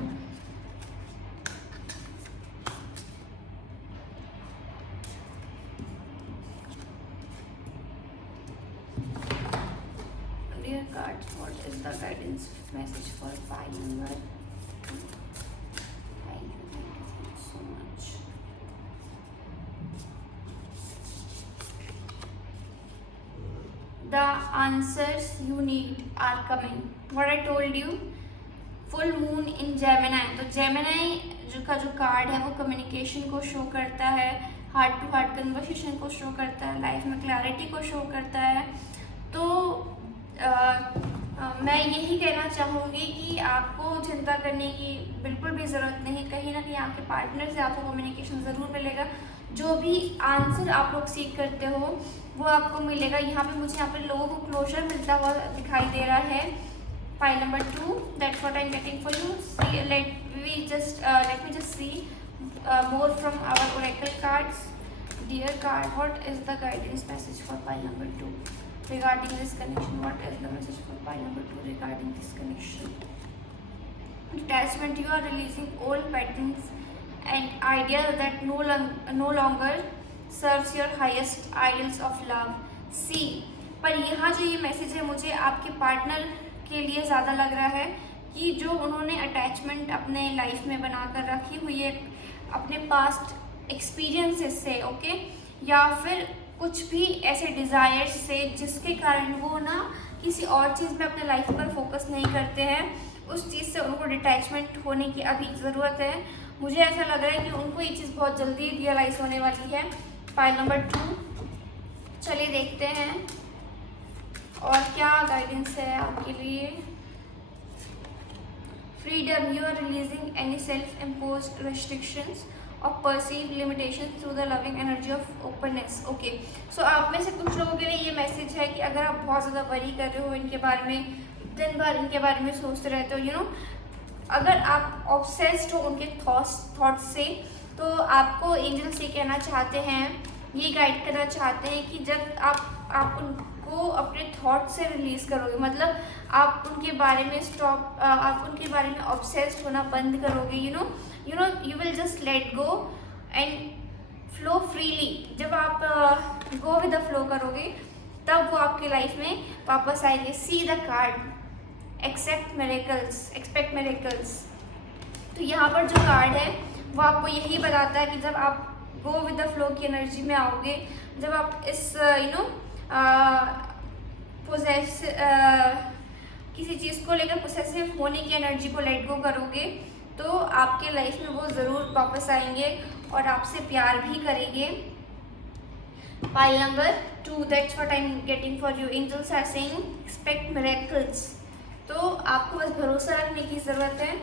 Dear cards, what is the guidance message for pile number 2? Thank you so much. The answers you need are coming. What I told you, full moon in Gemini। तो Gemini का जो card है वो communication को show करता है, heart to heart conversation को show करता है, लाइफ में क्लैरिटी को शो करता है। तो मैं यही कहना चाहूँगी कि आपको चिंता करने की बिल्कुल भी ज़रूरत नहीं। कहीं ना कहीं आपके पार्टनर से आपको कम्युनिकेशन ज़रूर मिलेगा। जो भी आंसर आप लोग सीख करते हो वो आपको मिलेगा। यहाँ पे लोगों को क्लोजर मिलता हुआ दिखाई दे रहा है। Pile number 2, that's what I am getting for you. Let me just see more from our oracle cards. Dear card, what is the guidance message for pile number 2 regarding this connection? What is the message for pile number 2 regarding this connection? Detachment, you are releasing old patterns and ideas that no longer serves your highest ideals of love. See, पर यहाँ जो ये message है मुझे आपके partner के लिए ज़्यादा लग रहा है कि जो उन्होंने अटैचमेंट अपने लाइफ में बना कर रखी हुई है अपने पास्ट एक्सपीरियंसेस से, ओके, या फिर कुछ भी ऐसे डिज़ायर्स से जिसके कारण वो किसी और चीज़ में अपने लाइफ पर फोकस नहीं करते हैं, उस चीज़ से उनको डिटैचमेंट होने की अभी ज़रूरत है। मुझे ऐसा लग रहा है कि उनको ये चीज़ बहुत जल्दी रियलाइज़ होने वाली है। पाइल नंबर 2, चलिए देखते हैं और क्या गाइडेंस है आपके लिए। Freedom, you are releasing any self imposed restrictions और perceive limitation through the loving energy of openness. Okay, so आप में से कुछ लोगों के लिए ये मैसेज है कि अगर आप बहुत ज़्यादा वरी कर रहे हो इनके बारे में, दिन भर इनके बारे में सोचते रहते हो, अगर आप ऑब्सेस्ड हो उनके थॉट्स से, तो आपको एंजल्स ये कहना चाहते हैं, ये गाइड करना चाहते हैं कि जब आप उनको अपने थॉट से रिलीज़ करोगे, मतलब आप उनके बारे में आप उनके बारे में ऑब्सेस्ड होना बंद करोगे, you will just let go and flow freely। जब आप go with the flow करोगे तब वो आपके लाइफ में वापस आएंगे। See the card, expect miracles। तो यहाँ पर जो कार्ड है वो आपको यही बताता है कि जब आप go with the flow की एनर्जी में आओगे, जब आप इस किसी चीज़ को लेकर पोसेसिव होने की एनर्जी को लेट गो करोगे, तो आपके लाइफ में वो ज़रूर वापस आएंगे और आपसे प्यार भी करेंगे। Pile number 2, that's what I am getting for you. Angels are saying expect miracles. तो आपको बस भरोसा रखने की ज़रूरत है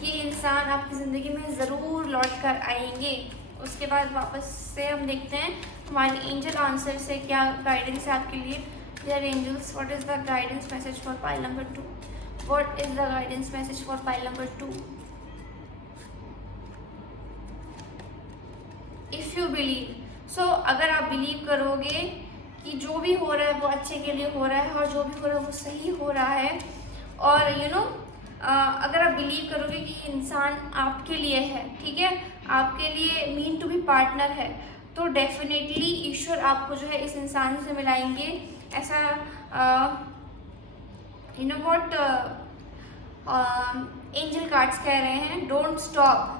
कि इंसान आपकी ज़िंदगी में ज़रूर लौट कर आएंगे। उसके बाद वापस से हम देखते हैं हमारे एंजल आंसर से क्या गाइडेंस है आपके लिए। Dear angels, what is the guidance message for pile number 2? What is the guidance message for pile number 2? If you believe, so अगर आप बिलीव करोगे कि जो भी हो रहा है वो अच्छे के लिए हो रहा है और जो भी हो रहा है वो सही हो रहा है, और अगर आप बिलीव करोगे कि ये इंसान आपके लिए है, ठीक है, आपके लिए मीन टू बी पार्टनर है, तो डेफिनेटली ईश्वर आपको जो है इस इंसान से मिलाएंगे। ऐसा व्हाट एंजल कार्ड्स कह रहे हैं, डोंट स्टॉप।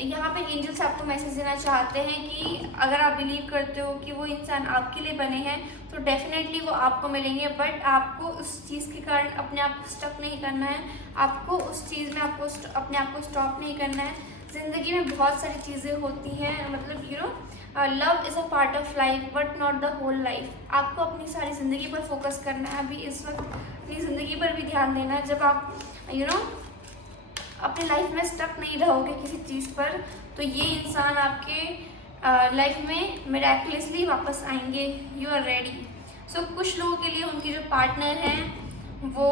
यहाँ पे एंजल्स आपको मैसेज देना चाहते हैं कि अगर आप बिलीव करते हो कि वो इंसान आपके लिए बने हैं तो डेफिनेटली वो आपको मिलेंगे, बट आपको उस चीज़ के कारण अपने आप को स्टक नहीं करना है, आपको उस चीज़ में अपने आप को स्टॉप नहीं करना है। ज़िंदगी में बहुत सारी चीज़ें होती हैं, मतलब love is a part of life but not the whole life. आपको अपनी सारी ज़िंदगी पर फोकस करना है, अभी इस वक्त अपनी ज़िंदगी पर भी ध्यान देना है। जब आप अपनी लाइफ में स्टक नहीं रहोगे किसी चीज़ पर, तो ये इंसान आपके लाइफ में मिरेकलसली वापस आएंगे। You are ready. सो कुछ लोगों के लिए उनकी जो पार्टनर हैं वो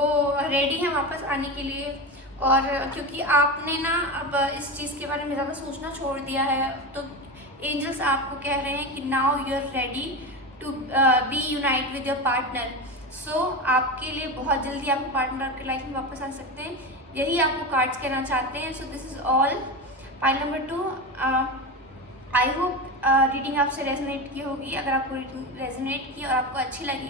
रेडी हैं वापस आने के लिए, और क्योंकि आपने ना अब इस चीज़ के बारे में ज़्यादा सोचना छोड़ दिया है, तो एंजल्स आपको कह रहे हैं कि now you are ready to be unite with your partner. So आपके लिए बहुत जल्दी आपके पार्टनर आपके लाइफ में वापस आ सकते हैं, यही आपको कार्ड्स कहना चाहते हैं। सो this is all. Pile number 2, I hope reading आपसे रेजोनेट की होगी। अगर आपको रीडिंग रेजोनेट की और आपको अच्छी लगी,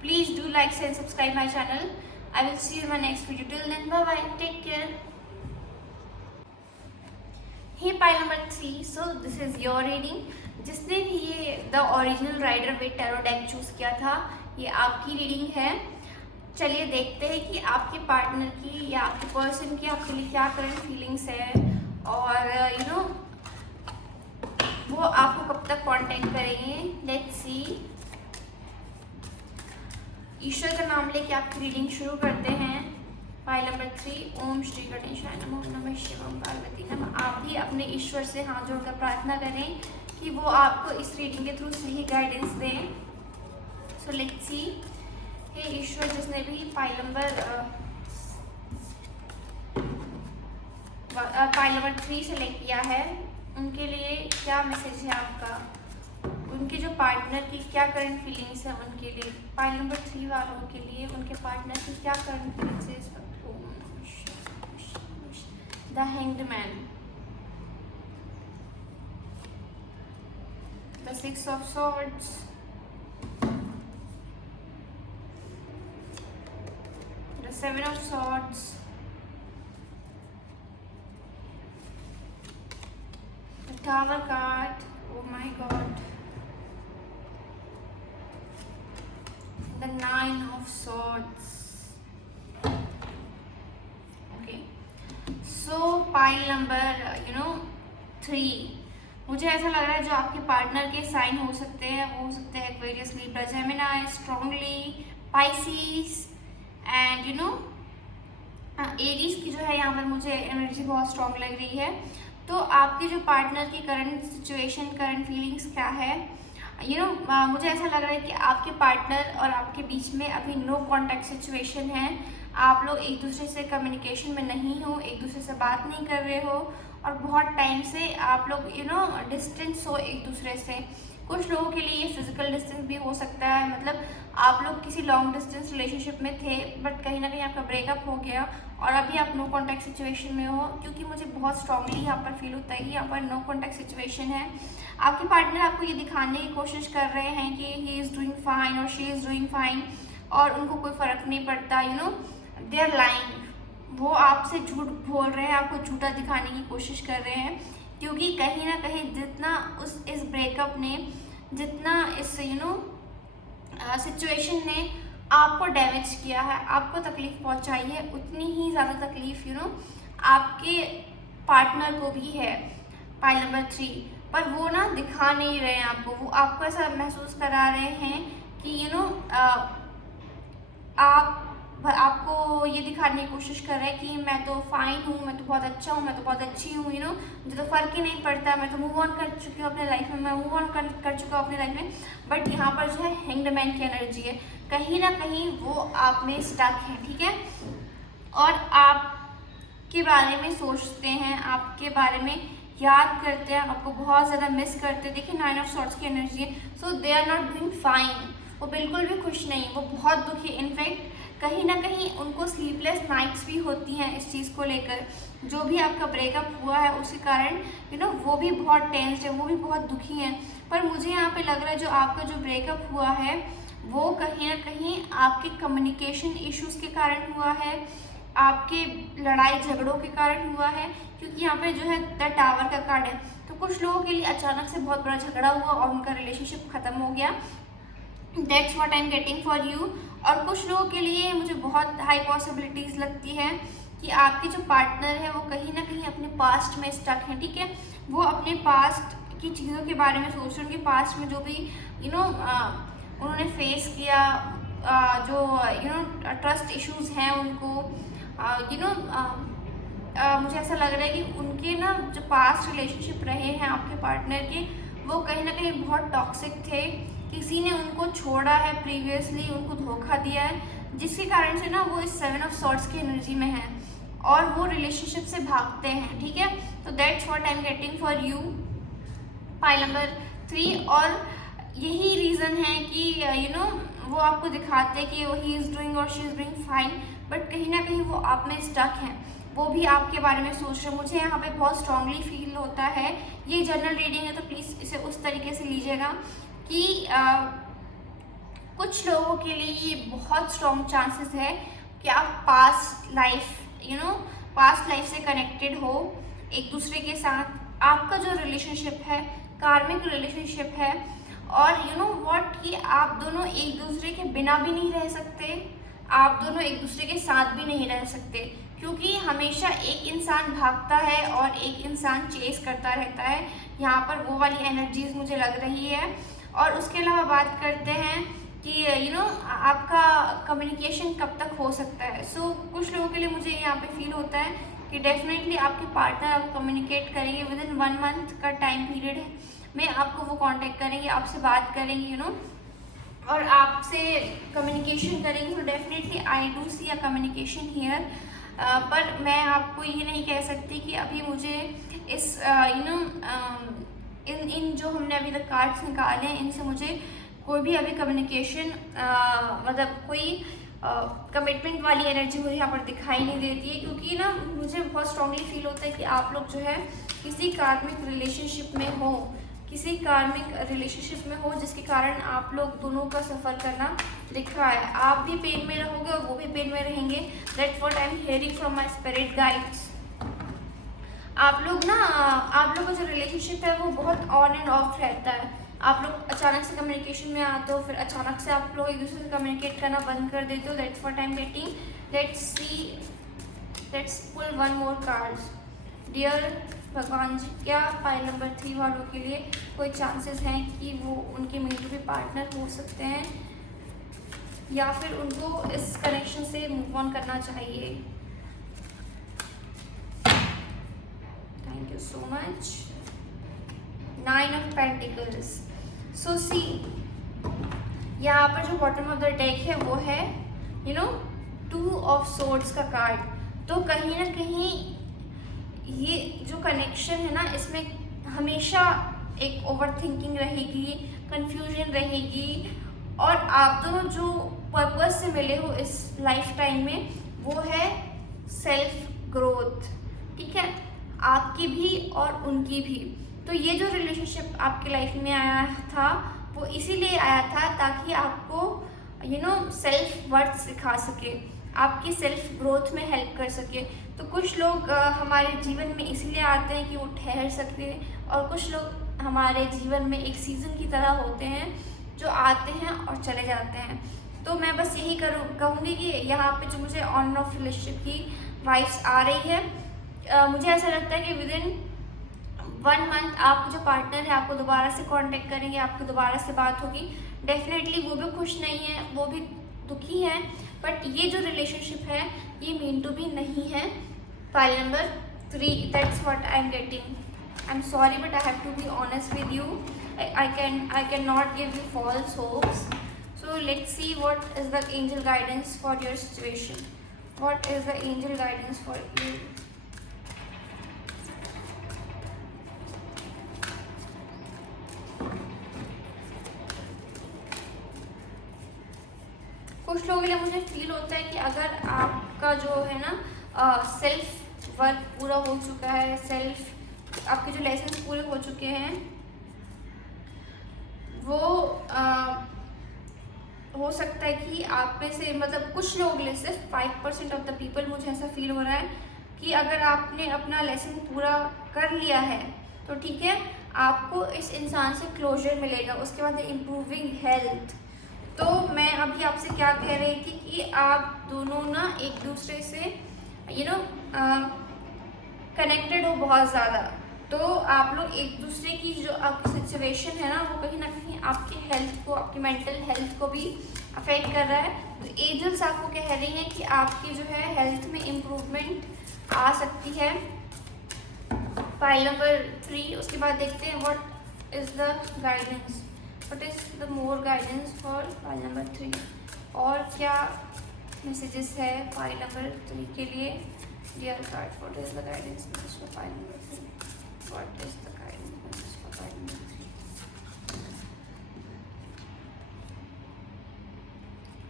please do like and subscribe my channel. I will see you in my next video. Till then bye bye, take care. Hey pile number 3, so this is your reading. जिसने भी ये the original Rider Waite tarot deck choose किया था, ये आपकी reading है। चलिए देखते हैं कि आपके पार्टनर की या आपके पर्सन की आपके लिए क्या करंट फीलिंग्स है, और वो आपको कब तक कांटेक्ट करेंगे। Let's see. ईश्वर का नाम लेके आपकी रीडिंग शुरू करते हैं। फाइल नंबर 3, ओम श्री गणेशाय नमः, ओम नमः शिवाय, पार्वती नमः। आप भी अपने ईश्वर से हाथ जोड़कर प्रार्थना करें कि वो आपको इस रीडिंग के थ्रू सही गाइडेंस दें। सो लेट्स सी। हे ईश्वर, जिसने भी फाइल नंबर 3 सेलेक्ट किया है, उनके लिए क्या मैसेज है आपका, उनके जो पार्टनर की क्या करंट फीलिंग्स है उनके लिए। फाइल नंबर 3 वालों के लिए उनके पार्टनर की क्या करंट फीलिंग्स है इस वक्त। The hanged man, the 6 of swords, the 7 of swords, the tower card, oh my god, the 9 of swords. Okay, so pile number 3, मुझे ऐसा लग रहा है जो आपके पार्टनर के साइन हो सकते हैं वो हो सकते हैं Aquarius, Libra, Gemini, strongly, Pisces and Aries की जो है यहाँ पर मुझे एनर्जी बहुत स्ट्रांग लग रही है। तो आपके जो पार्टनर की करंट सिचुएशन, करंट फीलिंग्स क्या है, मुझे ऐसा लग रहा है कि आपके पार्टनर और आपके बीच में अभी नो कॉन्टैक्ट सिचुएशन है। आप लोग एक दूसरे से कम्युनिकेशन में नहीं हो, एक दूसरे से बात नहीं कर रहे हो, और बहुत टाइम से आप लोग डिस्टेंस हो एक दूसरे से। कुछ लोगों के लिए ये फिजिकल डिस्टेंस भी हो सकता है, मतलब आप लोग किसी लॉन्ग डिस्टेंस रिलेशनशिप में थे बट कहीं ना कहीं आपका ब्रेकअप हो गया और अभी आप नो कॉन्टैक्ट सिचुएशन में हो, क्योंकि मुझे बहुत स्ट्रांगली यहाँ पर फील होता है कि यहाँ पर नो कॉन्टैक्ट सिचुएशन है। आपके पार्टनर आपको ये दिखाने की कोशिश कर रहे हैं कि ही इज़ डूइंग फाइन और शी इज़ डूइंग फाइन, और उनको कोई फ़र्क नहीं पड़ता। दे आर लाइंग, वो आपसे झूठ बोल रहे हैं, आपको झूठा दिखाने की कोशिश कर रहे हैं, क्योंकि कहीं ना कहीं जितना इस ब्रेकअप ने, जितना इस सिचुएशन ने आपको डैमेज किया है, आपको तकलीफ पहुंचाई है, उतनी ही ज़्यादा तकलीफ आपके पार्टनर को भी है। पाइल नंबर 3 पर वो ना दिखा नहीं रहे हैं आपको, वो आपको ऐसा महसूस करा रहे हैं कि आपको ये दिखाने की कोशिश कर रहे हैं कि मैं तो फाइन हूँ, मैं तो बहुत अच्छा हूँ, मैं तो बहुत अच्छी हूँ, मुझे तो फ़र्क ही नहीं पड़ता, मैं तो मूव ऑन कर चुकी हूँ अपने लाइफ में, मैं मूव ऑन कर चुका हूँ अपनी लाइफ में। बट यहाँ पर जो है हैंग्ड मैन की एनर्जी है, कहीं ना कहीं वो आप में स्टक है, ठीक है, और आपके बारे में सोचते हैं, आपके बारे में याद करते हैं, आपको बहुत ज़्यादा मिस करते हैं। देखिए 9 ऑफ सॉर्ट्स की एनर्जी है, so they are not doing fine, वो बिल्कुल भी खुश नहीं, वो बहुत दुखी। इनफैक्ट कहीं ना कहीं उनको स्लीपलेस नाइट्स भी होती हैं इस चीज़ को लेकर। जो भी आपका ब्रेकअप हुआ है उसके कारण वो भी बहुत टेंस्ड है, वो भी बहुत दुखी हैं। पर मुझे यहाँ पे लग रहा है जो आपका जो ब्रेकअप हुआ है वो कहीं ना कहीं आपके कम्युनिकेशन इश्यूज़ के कारण हुआ है, आपके लड़ाई झगड़ों के कारण हुआ है, क्योंकि यहाँ पे जो है द टावर का कार्ड है। तो कुछ लोगों के लिए अचानक से बहुत बड़ा झगड़ा हुआ और उनका रिलेशनशिप ख़त्म हो गया, that's what I am getting for you. और कुछ लोगों के लिए मुझे बहुत हाई पॉसिबिलिटीज़ लगती है कि आपके जो पार्टनर है वो कहीं ना कहीं अपने पास्ट में स्टक हैं, ठीक है। वो अपने पास्ट की चीज़ों के बारे में सोच रहे हैं, उनके पास्ट में जो भी उन्होंने फेस किया, जो ट्रस्ट इश्यूज हैं उनको, मुझे ऐसा लग रहा है कि उनके ना जो पास्ट रिलेशनशिप रहे हैं आपके पार्टनर के, वो कहीं ना कहीं बहुत टॉक्सिक थे। किसी ने उनको छोड़ा है प्रीवियसली, उनको धोखा दिया है, जिसके कारण से ना वो इस 7 ऑफ सॉर्ट्स की एनर्जी में है और वो रिलेशनशिप से भागते हैं, ठीक है। तो that's what I am getting for you, pile number 3। और यही रीज़न है कि वो आपको दिखाते हैं कि ही इज़ डूइंग और she is doing fine, but कहीं ना कहीं वो आप में स्टक हैं, वो भी आपके बारे में सोच रहे हैं। मुझे यहाँ पे बहुत स्ट्रांगली फील होता है, ये जनरल रीडिंग है तो प्लीज़ इसे उस तरीके से लीजिएगा कि कुछ लोगों के लिए ये बहुत स्ट्रॉन्ग चांसेस है कि आप पास्ट लाइफ से कनेक्टेड हो एक दूसरे के साथ। आपका जो रिलेशनशिप है कार्मिक रिलेशनशिप है, और व्हाट कि आप दोनों एक दूसरे के बिना भी नहीं रह सकते, आप दोनों एक दूसरे के साथ भी नहीं रह सकते, क्योंकि हमेशा एक इंसान भागता है और एक इंसान चेस करता रहता है। यहाँ पर वो वाली एनर्जीज मुझे लग रही है। और उसके अलावा बात करते हैं कि आपका कम्युनिकेशन कब तक हो सकता है। सो कुछ लोगों के लिए मुझे यहाँ पे फील होता है कि डेफिनेटली आपके पार्टनर आपको कम्युनिकेट करेंगे विद इन 1 मंथ का टाइम पीरियड है में, आपको वो कांटेक्ट करेंगे, आपसे बात करेंगे और आपसे कम्युनिकेशन करेंगे। तो definitely I do see a communication here, पर मैं आपको ये नहीं कह सकती कि अभी मुझे इस इन जो हमने अभी तक कार्ड्स निकाले हैं इनसे मुझे कोई भी अभी कम्युनिकेशन मतलब कोई कमिटमेंट वाली एनर्जी मुझे यहाँ पर दिखाई नहीं देती है, क्योंकि मुझे बहुत स्ट्रांगली फील होता है कि आप लोग जो है किसी कार्मिक रिलेशनशिप में हो, किसी कार्मिक रिलेशनशिप में हो जिसके कारण आप लोग दोनों का सफ़र करना दिख रहा है। आप भी पेन में रहोगे और वो भी पेन में रहेंगे, that's what I am hearing from my spirit guides. आप लोग का जो रिलेशनशिप है वो बहुत ऑन एंड ऑफ रहता है। आप लोग अचानक से कम्युनिकेशन में आते हो, फिर अचानक से आप लोग एक दूसरे से कम्युनिकेट करना बंद कर देते हो, that's what I am getting. Let's pull 1 more cards. Dear भगवान जी, क्या पाइल नंबर 3 वालों के लिए कोई चांसेस हैं कि वो उनके मेल टू बी पार्टनर हो सकते हैं, या फिर उनको इस कनेक्शन से मूव ऑन करना चाहिए? Thank you so much. 9 of pentacles. So see, यहाँ पर जो बॉटम ऑफ द डेक है वो है 2 ऑफ सोर्ड्स का कार्ड। तो कहीं ना कहीं ये जो कनेक्शन है ना, इसमें हमेशा एक ओवर थिंकिंग रहेगी, कंफ्यूजन रहेगी, और आप दोनों जो पर्पस से मिले हो इस लाइफ टाइम में वो है सेल्फ ग्रोथ, ठीक है, आपकी भी और उनकी भी। तो ये जो रिलेशनशिप आपकी लाइफ में आया था वो इसीलिए आया था ताकि आपको सेल्फ वर्थ सिखा सके, आपकी सेल्फ ग्रोथ में हेल्प कर सके। तो कुछ लोग हमारे जीवन में इसलिए आते हैं कि वो ठहर सकते, और कुछ लोग हमारे जीवन में एक सीज़न की तरह होते हैं जो आते हैं और चले जाते हैं। तो मैं बस यही कहूँगी कि यहाँ पे जो मुझे ऑन ऑफ रिलेशनशिप की वाइब्स आ रही है, मुझे ऐसा लगता है कि विद इन 1 मंथ आपको जो पार्टनर है आपको दोबारा से कांटेक्ट करेंगे, आपको दोबारा से बात होगी। डेफिनेटली वो भी खुश नहीं है, वो भी दुखी हैं, बट ये जो रिलेशनशिप है ये मीन टू बी नहीं है। Pile number 3, that's what I am getting. I am sorry but I have to be honest with you, I cannot give you false hopes. So let's see what is the angel guidance for your situation. What is the angel guidance for you? कुछ लोगों के लिए मुझे feel होता है कि अगर आपका जो है ना सेल्फ वर्क पूरा हो चुका है, सेल्फ आपके जो लेसन्स पूरे हो चुके हैं, वो हो सकता है कि आप में से मतलब कुछ लोगों के लिए, सिर्फ 5% ऑफ द पीपल, मुझे ऐसा फील हो रहा है कि अगर आपने अपना लेसन पूरा कर लिया है तो ठीक है, आपको इस इंसान से क्लोजर मिलेगा। उसके बाद इम्प्रूविंग हेल्थ। तो मैं अभी आपसे क्या कह रही थी कि आप दोनों ना एक दूसरे से कनेक्टेड हो बहुत ज़्यादा, तो आप लोग एक दूसरे की जो आपकी सिचुएशन है ना, वो कहीं ना कहीं आपकी हेल्थ को, आपकी मेंटल हेल्थ को भी अफेक्ट कर रहा है। तो एंजल्स आपको कह रही हैं कि आपकी जो है हेल्थ में इम्प्रूवमेंट आ सकती है। पाइल नंबर 3, उसके बाद देखते हैं what is the guidance, what is the more guidance for pile number 3, और क्या मैसेजेस है पाइल नंबर 3 के लिए। Dear card, what is the guidance message for pile number 3, what is the guidance message for pile number 3।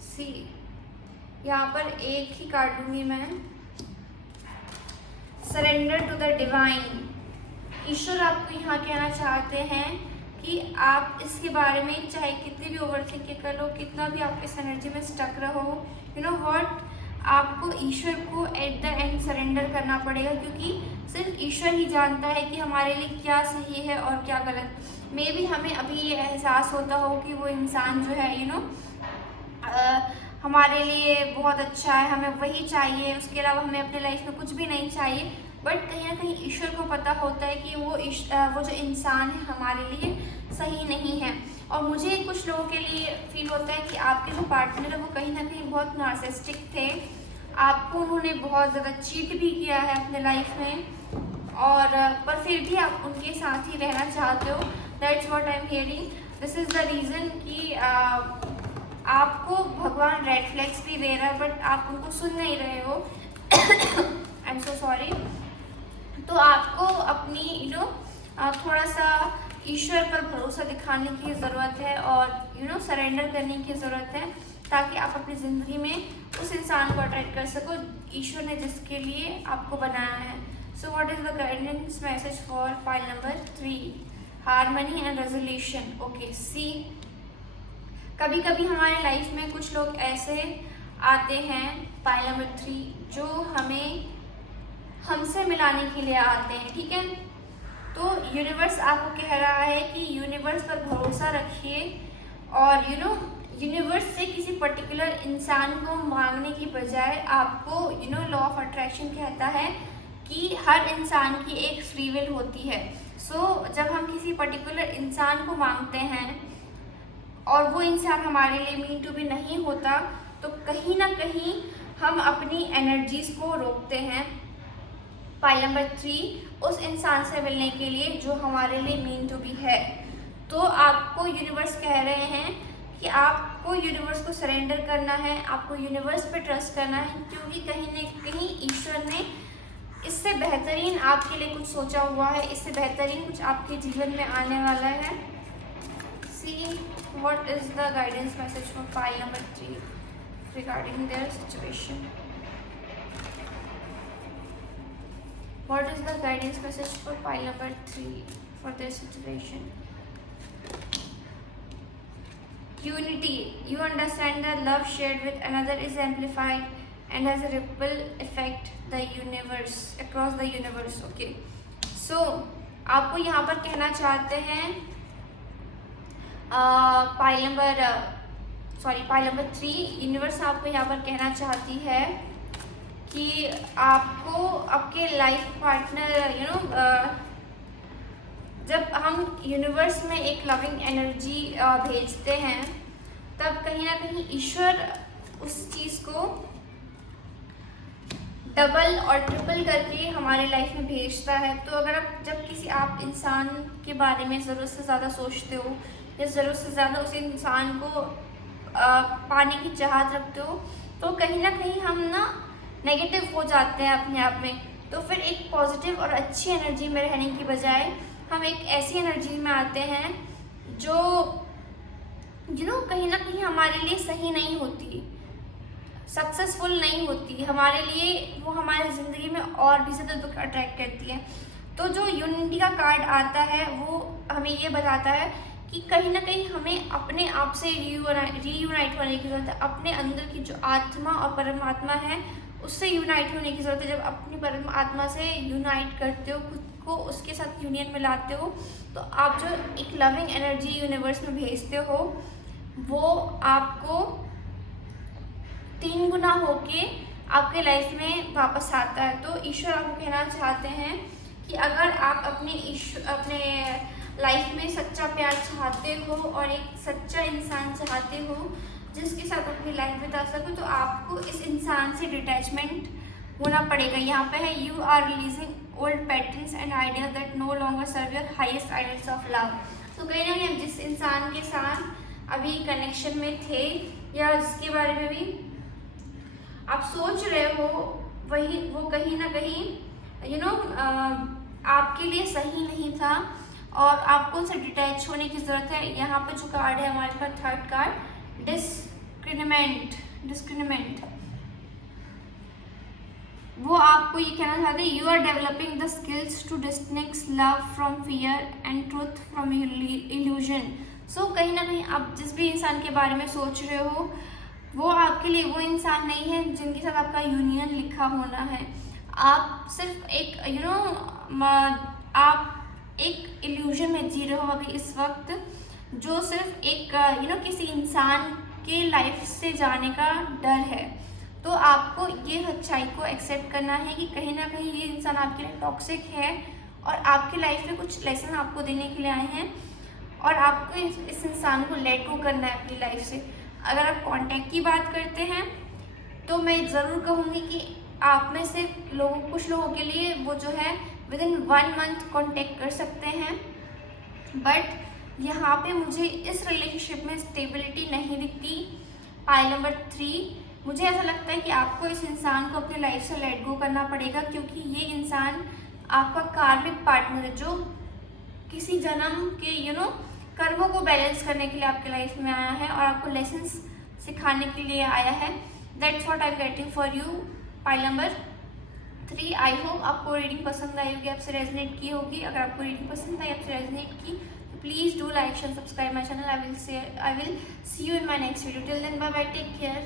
See, यहाँ पर एक ही card लूँगी मैं, सरेंडर टू द डिवाइन। ईश्वर आपको यहाँ कहना चाहते हैं कि आप इसके बारे में चाहे कितनी भी ओवर थिंकिंग कर लो, कितना भी आप इस एनर्जी में स्टक रहो, यू नो व्हाट, आपको ईश्वर को एट द एंड सरेंडर करना पड़ेगा, क्योंकि सिर्फ ईश्वर ही जानता है कि हमारे लिए क्या सही है और क्या गलत। मे भी हमें अभी ये एहसास होता हो कि वो इंसान जो है हमारे लिए बहुत अच्छा है, हमें वही चाहिए, उसके अलावा हमें अपने लाइफ में कुछ भी नहीं चाहिए। बट कहीं ना कहीं ईश्वर को पता होता है कि वो जो इंसान है हमारे लिए सही नहीं है। और मुझे कुछ लोगों के लिए फील होता है कि आपके जो पार्टनर है वो कहीं ना कहीं बहुत नार्सिसिस्टिक थे, आपको उन्होंने बहुत ज़्यादा चीट भी किया है अपने लाइफ में, और पर फिर भी आप उनके साथ ही रहना चाहते हो। That's what I am hearing. This is the reason कि आपको भगवान रेड फ्लैग्स भी दे रहा है, बट आप उनको सुन नहीं रहे हो। I am so sorry. तो आपको अपनी थोड़ा सा ईश्वर पर भरोसा दिखाने की ज़रूरत है, और सरेंडर करने की ज़रूरत है, ताकि आप अपनी ज़िंदगी में उस इंसान को अट्रैक्ट कर सको ईश्वर ने जिसके लिए आपको बनाया है। So what is the guidance message for pile number 3, harmony and resolution. Okay, see, कभी कभी हमारे लाइफ में कुछ लोग ऐसे आते हैं पाइल नंबर 3 जो हमसे मिलाने के लिए आते हैं, ठीक है। तो यूनिवर्स आपको कह रहा है कि यूनिवर्स पर भरोसा रखिए, और यूनिवर्स से किसी पर्टिकुलर इंसान को मांगने की बजाय आपको लॉ ऑफ अट्रैक्शन कहता है कि हर इंसान की एक फ्री विल होती है। सो जब हम किसी पर्टिकुलर इंसान को मांगते हैं और वो इंसान हमारे लिए मीन टू बी नहीं होता, तो कहीं ना कहीं हम अपनी एनर्जीज को रोकते हैं पाइल नंबर 3 उस इंसान से मिलने के लिए जो हमारे लिए मीन टू बी है। तो आपको यूनिवर्स कह रहे हैं कि आपको यूनिवर्स को सरेंडर करना है, आपको यूनिवर्स पे ट्रस्ट करना है, क्योंकि कहीं न कहीं ईश्वर ने इससे बेहतरीन आपके लिए कुछ सोचा हुआ है, इससे बेहतरीन कुछ आपके जीवन में आने वाला है। See, what is the guidance message for pile number 3 regarding their situation. What is the guidance message for pile number 3 for their situation? Unity. You understand that love shared with another is amplified and has a ripple effect the universe, across the universe. Okay. So आपको यहाँ पर कहना चाहते हैं pile number 3 universe आपको यहाँ पर कहना चाहती है कि आपको आपके लाइफ पार्टनर जब हम यूनिवर्स में एक लविंग एनर्जी भेजते हैं, तब कहीं ना कहीं ईश्वर उस चीज़ को डबल और ट्रिपल करके हमारे लाइफ में भेजता है। तो अगर आप इंसान के बारे में ज़रूरत से ज़्यादा सोचते हो या ज़रूरत से ज़्यादा उस इंसान को पाने की चाहत रखते हो, तो कहीं ना कहीं हम नेगेटिव हो जाते हैं अपने आप में। तो फिर एक पॉजिटिव और अच्छी एनर्जी में रहने की बजाय हम एक ऐसी एनर्जी में आते हैं जो कहीं ना कहीं हमारे लिए सही नहीं होती। सक्सेसफुल नहीं होती हमारे लिए, वो हमारी ज़िंदगी में और भी ज़्यादा दुख अट्रैक्ट करती है। तो जो यूनिटी का कार्ड आता है वो हमें ये बताता है कि कहीं ना कहीं हमें अपने आप से रीयूनाइट होने की ज़रूरत है। अपने अंदर की जो आत्मा और परमात्मा है उससे यूनाइट होने की ज़रूरत है। जब अपनी परमात्मा से यूनाइट करते हो, खुद को उसके साथ यूनियन में लाते हो, तो आप जो एक लविंग एनर्जी यूनिवर्स में भेजते हो वो आपको 3 गुना होके आपके लाइफ में वापस आता है। तो ईश्वर आपको कहना चाहते हैं कि अगर आप अपने लाइफ में सच्चा प्यार चाहते हो और एक सच्चा इंसान चाहते हो जिसके साथ अपनी लाइफ बिता सको, तो आपको इस इंसान से डिटैचमेंट होना पड़ेगा। यहाँ पे है you are releasing old patterns and idea that no longer serve your highest ideals of love. तो कहीं ना कहीं जिस इंसान के साथ अभी कनेक्शन में थे या जिसके बारे में भी आप सोच रहे हो वो कहीं ना कहीं आपके लिए सही नहीं था और आपको उनसे डिटैच होने की ज़रूरत है। यहाँ पे जो कार्ड है हमारे पास थर्ड कार्ड डिस्क्रिमिनेट, वो आपको ये कहना चाहते हैं you are developing the skills to distinguish love from fear and truth from illusion. So कहीं ना कहीं आप जिस भी इंसान के बारे में सोच रहे हो वो आपके लिए वो इंसान नहीं है जिनके साथ आपका यूनियन लिखा होना है। आप सिर्फ एक आप एक इल्यूजन में जी रहे हो अभी इस वक्त, जो सिर्फ एक किसी इंसान के लाइफ से जाने का डर है। तो आपको ये सच्चाई को एक्सेप्ट करना है कि कहीं ना कहीं ये इंसान आपके लिए टॉक्सिक है और आपकी लाइफ में कुछ लेसन आपको देने के लिए आए हैं और आपको इस इंसान को लेट गो करना है अपनी लाइफ से। अगर आप कांटेक्ट की बात करते हैं तो मैं ज़रूर कहूँगी कि आप में से कुछ लोगों के लिए वो जो है विद इन 1 मंथ कांटेक्ट कर सकते हैं, बट यहाँ पे मुझे इस रिलेशनशिप में स्टेबिलिटी नहीं दिखती। पाइल नंबर 3, मुझे ऐसा लगता है कि आपको इस इंसान को अपनी लाइफ से लेट गो करना पड़ेगा क्योंकि ये इंसान आपका कार्मिक पार्टनर है जो किसी जन्म के कर्मों को बैलेंस करने के लिए आपके लाइफ में आया है और आपको लेसन्स सिखाने के लिए आया है। That's what I am getting for you pile number 3। I hope आपको रीडिंग पसंद आई होगी, आपसे रेजोनेट की होगी। अगर आपको रीडिंग पसंद आई, आपसे रेजोनेट की, तो please do like share subscribe my channel. I will see you in my next video. Till then bye bye, take care.